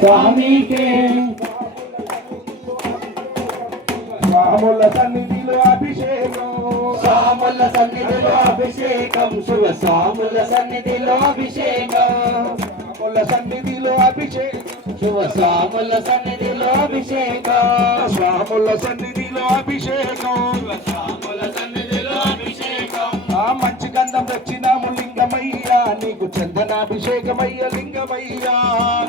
స్వామికే స్వాముల సన్నిధిలో అభిషేకం, స్వాముల సన్నిధిలో అభిషేకం, శివ స్వాముల సన్నిధిలో అభిషేకం, స్వాముల సన్నిధిలో అభిషేకం, శివ స్వాముల సన్నిధిలో అభిషేకం, స్వాముల సన్నిధిలో అభిషేకం, స్వాముల సన్నిధిలో అభిషేకం. ఆ మంచి గంధం తెచ్చినాము లింగమయ్యా, నీకు చందనాభిషేకమయ్య లింగమయ్యా,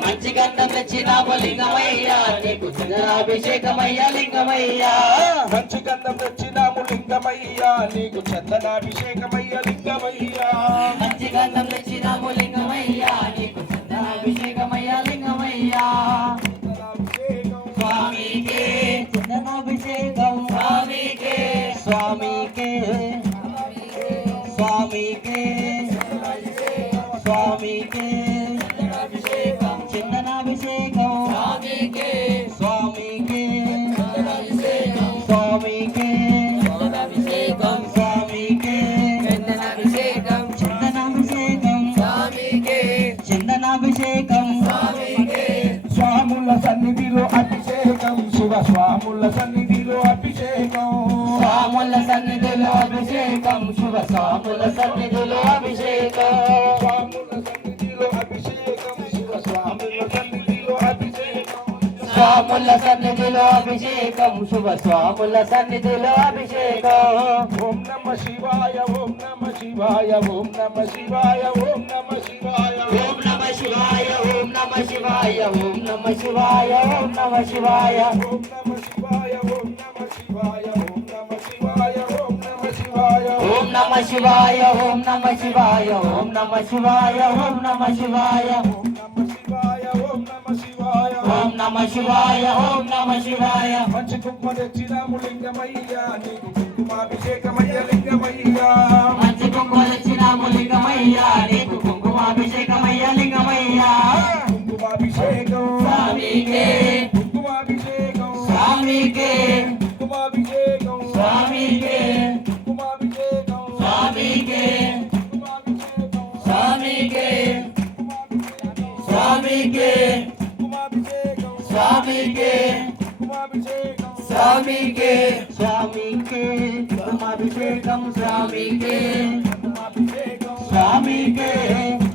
మంచి గంధం తెచ్చినాము లింగమయ్యా, నీకు చందనాభిషేకమయ్య లింగమయ్యా, మంచి గంధం తెచ్చినాము లింగమయ్యా, నీకు చందనాభిషేకమయ్య లింగమయ్యా, మంచి గంధం తెచ్చినాము లింగమయ్యా, నీకు చందనాభిషేకమయ్య లింగమయ్యా. స్వామికే చందనాభిషేకం, స్వామికే స్వామికే స్వామికే స్వామికే చందనాభిషేకం, చందనాభిషేకం, స్వామికే స్వామికే స్వామికే చందనాభిషేకం, స్వామికే చందనాభిషేకం, చందనాభిషేకం, స్వామికే చందనాభిషేకం, స్వామికే. స్వాముల సన్నిధిలో అభిషేకం, శివ స్వాముల సన్నిధిలో అభిషేకం, స్వాముల సన్నిధిలో అభిషేకం, శివ స్వాముల సన్నిధిలో అభిషేకం, స్వాముల సన్నిధిలో అభిషేకం, శివ స్వాముల సన్నిధిలో అభిషేకం, స్వాముల సన్నిధిలో అభిషేకం, శివ స్వాముల సన్నిధిలో అభిషేకం. ఓం నమ శివాయ, ఓం నమ శివాయ, ఓం నమ శివాయ, ఓం నమ శివాయ, ఓం నమ శివాయ, ఓం నమ శివాయ, ఓం నమ శివాయ, ఓం నమ శివాయ, ఓం నమ శివాయ, ఓం నమ శివాయ, ఓం నమ శివాయ, ఓం నమ శివాయ, ఓం నమ శివాయ, ఓం నమ శివాయ, ఓం నమ శివాయ, ఓం నమ శివాయ, ఓం నమ శివాయ, ఓం నమ శివాయ, ఓం నమ శివాయ, ఓం నమ శివాయ. మంచి కుంకుమ తెచ్చినాము లింగమయ్యా, నీకు కుంకుమాభిషేకమయ్య లింగమయ్యా, మంచి కుంకుమ తెచ్చినాము లింగమయ్యా, నీకు కుంకుమాభిషేకమయ్య లింగమయ్యా, కుంకుమాభిషేకం, స్వామికే కుంకుమాభిషేకం, స్వామికే కుంకుమాభిషేకం, స్వామికే కుంకుమాభిషేకం, స్వామికే కుంకుమాభిషేకం, స్వామికే స్వామికే కుంకుమాభిషేకం, స్వామికే కుంకుమాభిషేకం, స్వామికే స్వామికే కుంకుమాభిషేకం, స్వామికే కుంకుమాభిషేకం, స్వామికే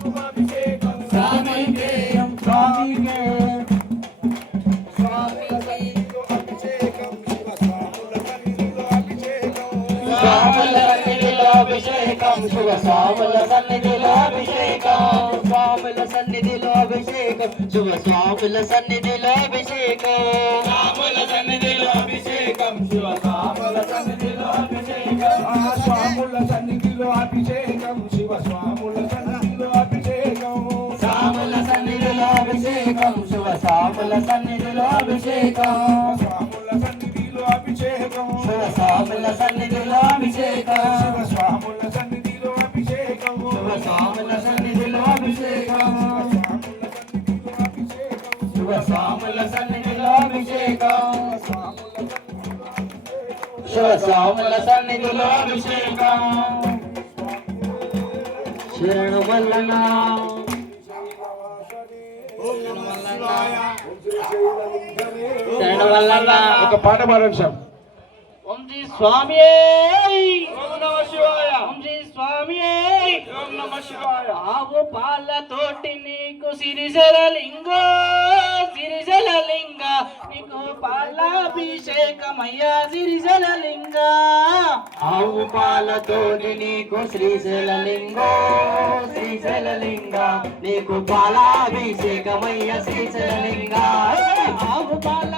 కుంకుమాభిషేకం, స్వామికే స్వామికే స్వాముల సన్నిధిలో అభిషేకం, శివ స్వాముల సన్నిధిలో అభిషేకం, స్వాముల సన్నిధిలో అభిషేకం, శివ స్వాముల సన్నిధిలో అభిషేకం, స్వాముల సన్నిధిలో అభిషేకం, శివ స్వాముల సన్నిధిలో అభిషేకం, స్వాముల సన్నిధిలో అభిషేకం, శివ స్వాముల సన్నిధిలో అభిషేకం, స్వాముల సన్నిధిలో అభిషేకం, శివ స్వాముల సన్నిధిలో అభిషేకం, స్వాముల సన్నిధిలో అభిషేకం, శివ స్వాముల సన్నిధిలో అభిషేకం, శివ స్వాముల సన్నిధిలో అభిషేకం, శివ స్వాముల సన్నిధిలో అభిషేకం, శివ స్వాముల సన్నిధిలో అభిషేకం, శివ స్వాముల సన్నిధిలో అభిషేకం. శరణు మల్లన శరణు మల్లన. ఒక పాట పాడండి సార్. ఓం శ్రీ స్వామి, ఓం నమ శివాయ, ఓం శ్రీ స్వామి, ఓం నమ శివాయ. ఆవు పాలతోటి నీకు సిరిజల లింగ, సిరిజల లింగ, నీకు పాలాభిషేకమయ్యా సిరిజల లింగ, ఆవు పాలతోటి నీకు శ్రీశైల లింగో, శ్రీశైల లింగ, నీకు పాలాభిషేకమయ్య శ్రీశైల లింగ, ఆవు పాల